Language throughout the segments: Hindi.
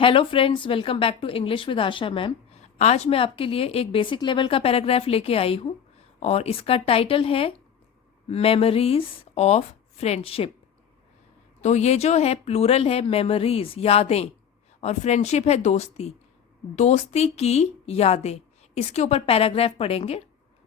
Hello friends, welcome back to English with Asha ma'am. आज मैं आपके लिए एक बेसिक लेवल का पैराग्राफ लेके आई हूँ और इसका टाइटल है मेमोरीज ऑफ फ्रेंडशिप। तो ये जो है प्लूरल है, मेमोरीज यादें, और फ्रेंडशिप है दोस्ती, दोस्ती की यादें। इसके ऊपर पैराग्राफ पढ़ेंगे।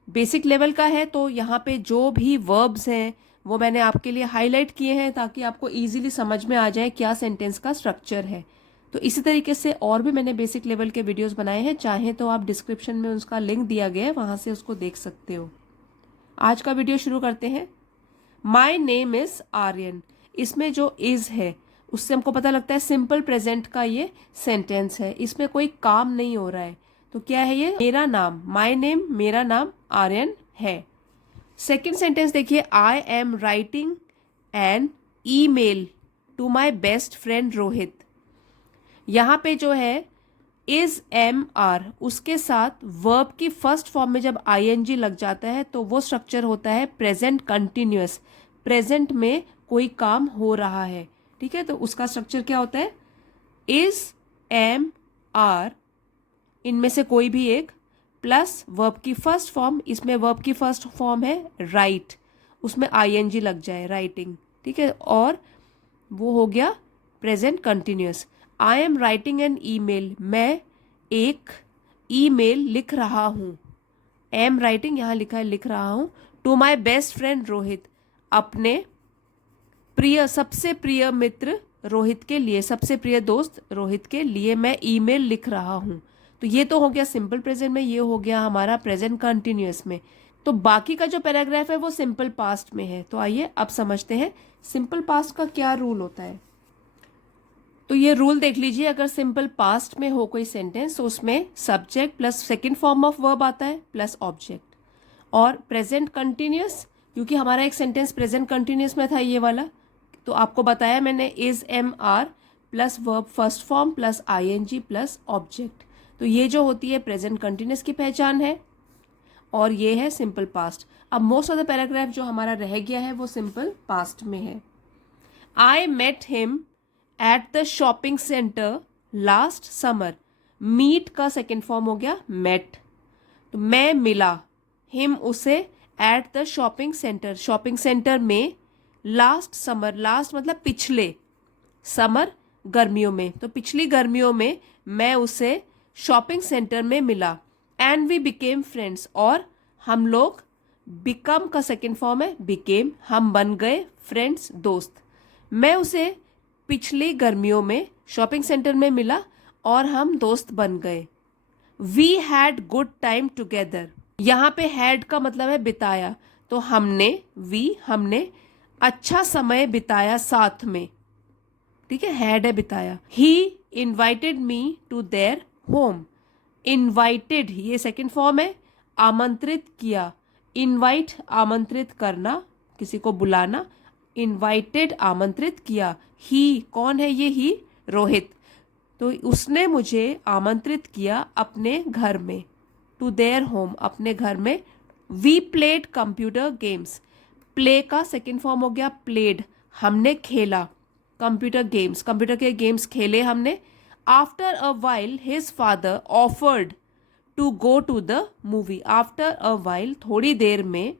बेसिक लेवल का है तो यहाँ पे जो भी वर्ब्स हैं वो मैंने आपके लिए हाईलाइट किए हैं ताकि आपको इजीली समझ में आ जाए क्या सेंटेंस का स्ट्रक्चर है। तो इसी तरीके से और भी मैंने बेसिक लेवल के वीडियोस बनाए हैं, चाहे तो आप डिस्क्रिप्शन में उसका लिंक दिया गया है, वहाँ से उसको देख सकते हो। आज का वीडियो शुरू करते हैं। My name is Aryan. इसमें जो इज है उससे हमको पता लगता है सिंपल प्रेजेंट का ये सेंटेंस है, इसमें कोई काम नहीं हो रहा है। तो क्या है ये? मेरा नाम, माई नेम, मेरा नाम आर्यन है। सेकेंड सेंटेंस देखिए, I am writing an email to my best friend Rohit. यहाँ पे जो है इज एम आर, उसके साथ वर्ब की फर्स्ट फॉर्म में जब आईएनजी लग जाता है तो वो स्ट्रक्चर होता है प्रेजेंट कंटिन्यूअस। प्रेजेंट में कोई काम हो रहा है, ठीक है, तो उसका स्ट्रक्चर क्या होता है? इज एम आर, इनमें से कोई भी एक, प्लस वर्ब की फर्स्ट फॉर्म। इसमें वर्ब की फर्स्ट फॉर्म है राइट, उसमें आईएनजी लग जाए, राइटिंग, ठीक है, और वो हो गया present continuous. I am writing an email, मैं एक ईमेल लिख रहा हूँ। एम राइटिंग यहाँ लिखा है लिख रहा हूँ। To my best friend Rohit, अपने प्रिय, सबसे प्रिय मित्र रोहित के लिए, सबसे प्रिय दोस्त रोहित के लिए मैं ईमेल लिख रहा हूँ। तो ये तो हो गया सिंपल प्रेजेंट में, ये हो गया हमारा प्रेजेंट कंटिन्यूअस में। तो बाकी का जो पैराग्राफ है वो सिंपल पास्ट में है। तो आइए अब समझते हैं सिंपल पास्ट का क्या रूल होता है। तो ये रूल देख लीजिए, अगर सिंपल पास्ट में हो कोई सेंटेंस तो उसमें subject plus second form of verb आता है प्लस ऑब्जेक्ट। और प्रेजेंट कंटिन्यूअस, क्योंकि हमारा एक सेंटेंस प्रेजेंट कंटिन्यूअस में था ये वाला, तो आपको बताया मैंने is am are plus verb first form plus ING plus object. तो ये जो होती है प्रेजेंट कंटिन्यूअस की पहचान है, और ये है सिंपल पास्ट। अब मोस्ट ऑफ द पैराग्राफ जो हमारा रह गया है वो सिंपल पास्ट में है। I met him at the shopping centre last summer. Meet का सेकेंड फॉर्म हो गया मेट, तो मैं मिला, हिम उसे, at the shopping centre, shopping centre में, लास्ट समर, लास्ट मतलब पिछले, समर गर्मियों में, तो पिछली गर्मियों में मैं उसे शॉपिंग सेंटर में मिला। एंड वी बिकेम फ्रेंड्स, और हम लोग, बिकम का सेकेंड फॉर्म है बिकेम, हम बन गए फ्रेंड्स, दोस्त। मैं उसे पिछली गर्मियों में शॉपिंग सेंटर में मिला और हम दोस्त बन गए। We had good time together, यहाँ पे हैड का मतलब है बिताया, तो हमने, हमने अच्छा समय बिताया साथ में, ठीक है, हैड है बिताया। He invited me to their home. Invited ये सेकेंड फॉर्म है, आमंत्रित किया, इन्वाइट आमंत्रित करना, किसी को बुलाना, इन्वाइटेड आमंत्रित किया। ही कौन है? ये ही रोहित, तो उसने मुझे आमंत्रित किया अपने घर में, टू देयर होम, अपने घर में। We played computer games, play का सेकेंड फॉर्म हो गया प्लेड, हमने खेला, कंप्यूटर गेम्स, कंप्यूटर के गेम्स खेले हमने। After a while his father offered to go to the movie. After a while, थोड़ी देर में,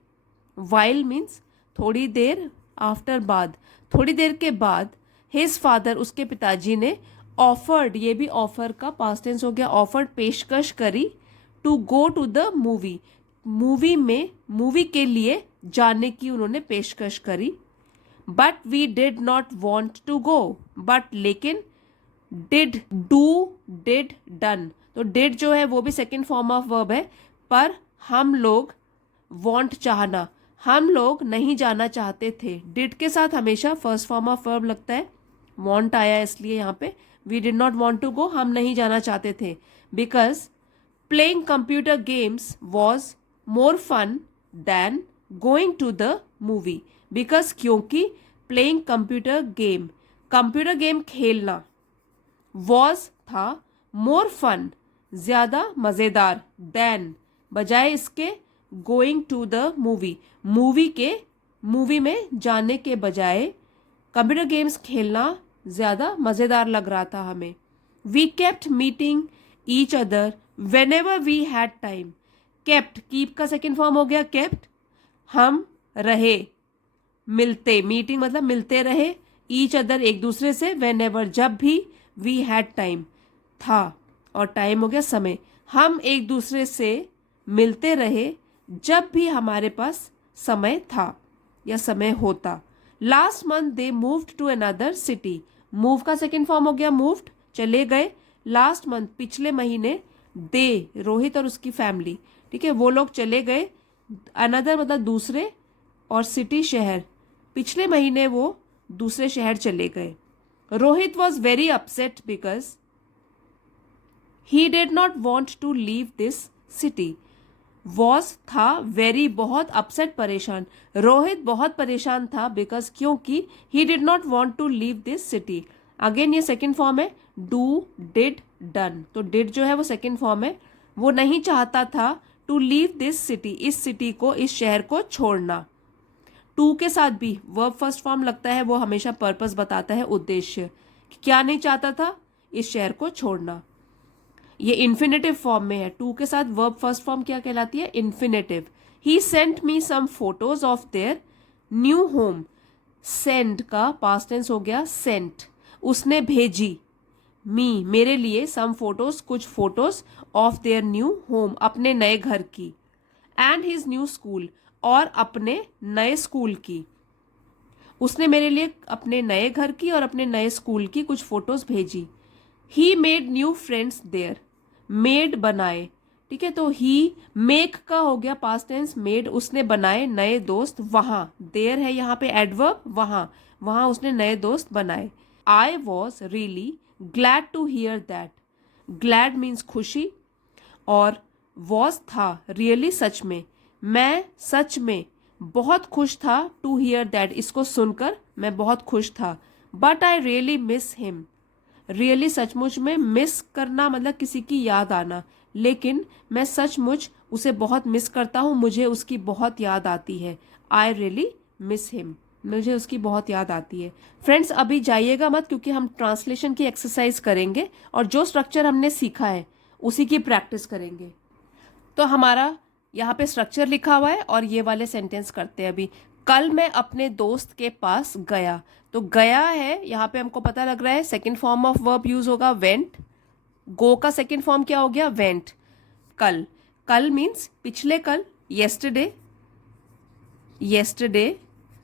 वाइल मीन्स थोड़ी देर, आफ्टर बाद, थोड़ी देर के बाद, हिज फादर उसके पिताजी ने, ऑफर्ड ये भी ऑफर का पास्ट टेंस हो गया, ऑफर्ड पेशकश करी, to go to the movie, movie में, मूवी के लिए जाने की उन्होंने पेशकश करी। But we did not want to go, but लेकिन, डिड डू, डिड डन, तो डिड जो है वो भी सेकेंड फॉर्म ऑफ वर्ब है, पर हम लोग, वॉन्ट चाहना, हम लोग नहीं जाना चाहते थे। डिड के साथ हमेशा फर्स्ट फॉर्म ऑफ वर्ब लगता है, वॉन्ट आया इसलिए यहाँ पे, we did not want to go, हम नहीं जाना चाहते थे। Because playing computer games was more fun than going to the movie. Because क्योंकि, प्लेइंग कंप्यूटर गेम खेलना, वॉज था, मोर फन ज्यादा मजेदार, दैन बजाय इसके, going to the movie, movie में जाने के बजाय कंप्यूटर गेम्स खेलना ज्यादा मजेदार लग रहा था हमें। We kept meeting each other whenever we had time. Kept, keep का सेकेंड फॉर्म हो गया केप्ट, हम रहे, मिलते, मीटिंग मतलब मिलते रहे, ईच अदर एक दूसरे से, वेन एवर जब भी, वी हैड टाइम था, और टाइम हो गया समय, हम एक दूसरे से मिलते रहे जब भी हमारे पास समय था या समय होता। Last month they moved to another city. Move का सेकेंड फॉर्म हो गया मूव्ड, चले गए। लास्ट मंथ पिछले महीने, दे रोहित और उसकी फैमिली, ठीक है, वो लोग चले गए। अनदर मतलब दूसरे, और सिटी शहर, पिछले महीने वो दूसरे शहर चले गए। Rohit was very upset because he did not want to leave this city. Was था, वेरी बहुत, अपसेट परेशान, रोहित बहुत परेशान था बिकॉज क्योंकि he did not want to leave this city. Again ये सेकेंड फॉर्म है, डू, डिड, डन, तो डिड जो है वो सेकेंड फॉर्म है। वो नहीं चाहता था टू लीव दिस सिटी, इस सिटी को, इस शहर को छोड़ना। टू के साथ भी वर्ब फर्स्ट फॉर्म लगता है, वो हमेशा पर्पस बताता है, उद्देश्य, क्या नहीं चाहता था, इस शहर को छोड़ना। ये इन्फिनेटिव फॉर्म में है, टू के साथ वर्ब फर्स्ट फॉर्म क्या कहलाती है, infinitive. He sent me some photos of their new home. Send का पास्ट टेंस हो गया सेंट, उसने भेजी, मी मेरे लिए, सम फोटोज कुछ photos, of their new home अपने नए घर की, एंड हिज न्यू स्कूल और अपने नए स्कूल की। उसने मेरे लिए अपने नए घर की और अपने नए स्कूल की कुछ फोटोज भेजी। He made new friends there, made बनाए, ठीक है, तो ही मेक का हो गया पास्ट टेंस, मेड उसने बनाए नए दोस्त वहां, देयर है यहाँ पे एडवर्ब, वहां, वहां उसने नए दोस्त बनाए। I was really glad to hear that, glad means खुशी, और वॉज था, रियली सच में, मैं सच में बहुत खुश था, टू हियर दैट इसको सुनकर मैं बहुत खुश था। But I really miss him, really सचमुच में, मिस करना मतलब किसी की याद आना, लेकिन मैं सचमुच उसे बहुत मिस करता हूँ, मुझे उसकी बहुत याद आती है। आई रियली मिस हिम, मुझे उसकी बहुत याद आती है। फ्रेंड्स अभी जाइएगा मत, क्योंकि हम ट्रांसलेशन की एक्सरसाइज करेंगे और जो स्ट्रक्चर हमने सीखा है उसी की प्रैक्टिस करेंगे। तो हमारा यहाँ पे स्ट्रक्चर लिखा हुआ है और ये वाले सेंटेंस करते हैं अभी। कल मैं अपने दोस्त के पास गया, तो गया है यहाँ पे हमको पता लग रहा है second form of verb use होगा वेंट। गो का सेकंड फॉर्म क्या हो गया, वेंट। कल, कल मीन्स पिछले कल, येस्टरडे, येस्टरडे।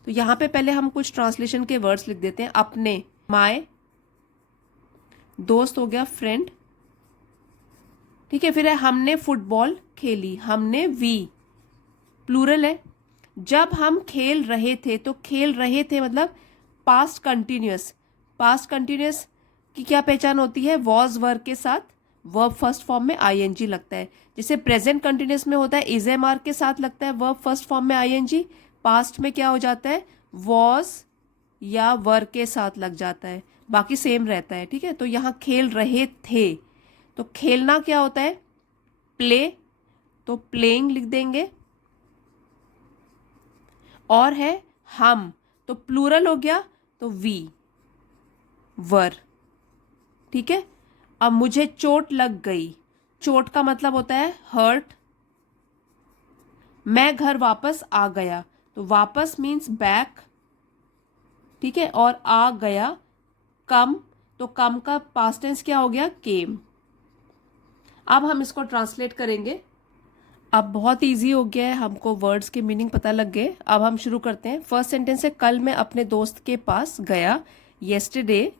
तो यहाँ पे पहले हम कुछ ट्रांसलेशन के वर्ड्स लिख देते हैं। अपने, माय, दोस्त हो गया फ्रेंड, ठीक है, फिर है हमने फुटबॉल खेली, हमने, वी, प्लूरल है। जब हम खेल रहे थे, तो खेल रहे थे मतलब पास्ट कंटिन्यूअस, पास्ट कंटिन्यूअस की क्या पहचान होती है, वॉज वर्ब के साथ वर्ब फर्स्ट फॉर्म में आईएनजी लगता है। जैसे प्रेजेंट कंटिन्यूअस में होता है इज एम आर के साथ लगता है वर्ब फर्स्ट फॉर्म में आईएनजी, पास्ट में क्या हो जाता है, वॉज या वर के साथ लग जाता है, बाकी सेम रहता है, ठीक है। तो यहाँ खेल रहे थे, तो खेलना क्या होता है, प्ले, तो प्लेइंग लिख देंगे। और है हम, तो प्लूरल हो गया, तो वी, वर, ठीक है। अब मुझे चोट लग गई, चोट का मतलब होता है हर्ट। मैं घर वापस आ गया, तो वापस मीन्स बैक, ठीक है, और आ गया कम, तो कम का पास्ट टेंस क्या हो गया, केम। अब हम इसको ट्रांसलेट करेंगे। अब बहुत इजी हो गया है, हमको वर्ड्स के मीनिंग पता लग गए। अब हम शुरू करते हैं। फर्स्ट सेंटेंस है कल मैं अपने दोस्त के पास गया, येस्टरडे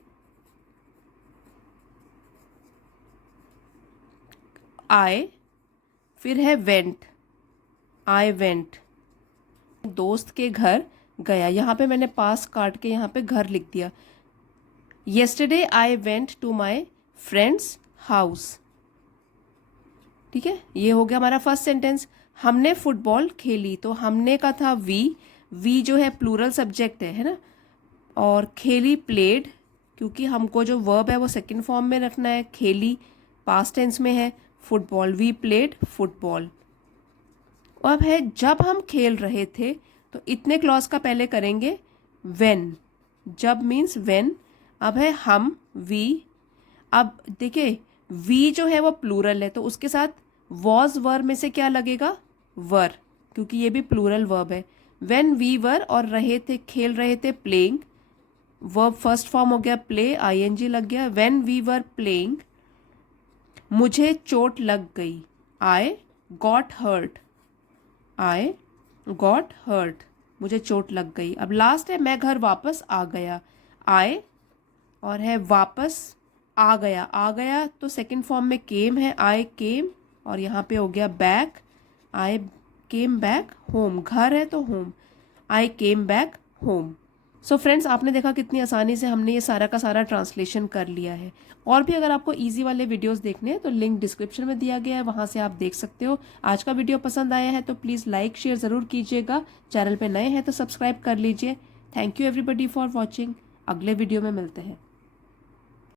आई, फिर है वेंट, आई वेंट, दोस्त के घर गया, यहाँ पे मैंने पास काट के यहाँ पे घर लिख दिया। Yesterday I went to my friend's house, ठीक है, ये हो गया हमारा फर्स्ट सेंटेंस। हमने फुटबॉल खेली, तो हमने का था वी, वी जो है प्लूरल सब्जेक्ट है ना, और खेली प्लेड, क्योंकि हमको जो वर्ब है वो सेकंड फॉर्म में रखना है, खेली पास्ट टेंस में है, फुटबॉल, वी प्लेड फुटबॉल। अब है जब हम खेल रहे थे, तो इतने क्लॉज का पहले करेंगे व्हेन, जब मीन्स व्हेन। अब है हम, वी, अब देखिए वी जो है वो प्लूरल है, तो उसके साथ वॉज वर में से क्या लगेगा, वर, क्योंकि ये भी प्लूरल वर्ब है। व्हेन वी वर और रहे थे, खेल रहे थे, प्लेइंग, वर्ब फर्स्ट फॉर्म हो गया प्ले, आईएनजी लग गया। व्हेन वी वर प्लेइंग, मुझे चोट लग गई, I got hurt, I got hurt, मुझे चोट लग गई। अब लास्ट है मैं घर वापस आ गया, आए और है वापस आ गया, आ गया तो सेकंड फॉर्म में केम है, आई केम, और यहाँ पे हो गया back, I came back home, घर है तो home, I came back home. So friends, आपने देखा कितनी आसानी से हमने ये सारा का सारा ट्रांसलेशन कर लिया है। और भी अगर आपको इजी वाले वीडियोस देखने हैं तो लिंक डिस्क्रिप्शन में दिया गया है, वहाँ से आप देख सकते हो। आज का वीडियो पसंद आया है तो प्लीज़ लाइक शेयर ज़रूर कीजिएगा। चैनल पे नए हैं तो सब्सक्राइब कर लीजिए। Thank you everybody for watching. अगले वीडियो में मिलते हैं।